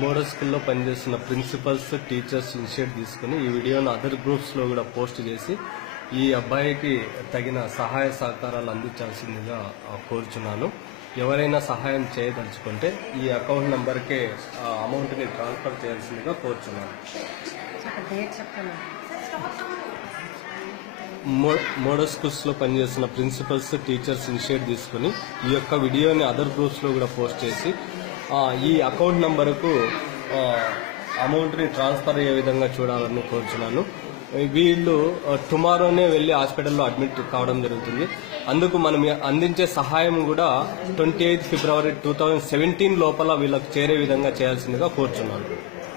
Model స్కూల్లో పనిచేస్తున్న principles, teachers initiate తీసుకుని ఈ వీడియోను అదర్ గ్రూప్స్లో కూడా పోస్ట్ చేసి ఈ అబ్బాయికి తగిన సహాయ సహకారాలు అందించాల్సిందిగా కోరుచున్నాను. ఎవరైనా సహాయం చేయదలుచుకుంటే ఈ అకౌంట్ నంబర్కే అమౌంట్ని ట్రాన్స్ఫర్ చేయాల్సిందిగా కోరుచున్నాను. మోడల్ స్కూల్స్లో పనిచేస్తున్న ప్రిన్సిపల్స్, టీచర్స్ ఇనిషియేట్ తీసుకుని ఈ యొక్క వీడియోని అదర్ గ్రూప్స్లో కూడా పోస్ట్ చేసి ఈ అకౌంట్ నంబరుకు అమౌంట్ని ట్రాన్స్ఫర్ అయ్యే విధంగా చూడాలని కోరుచున్నాను. వీళ్ళు టుమారోనే వెళ్ళి హాస్పిటల్లో అడ్మిట్ కావడం జరుగుతుంది. అందుకు మనం అందించే సహాయం కూడా 28 ఫిబ్రవరి 2017 లోపల వీళ్ళకు చేరే విధంగా చేయాల్సిందిగా కోరుచున్నాను.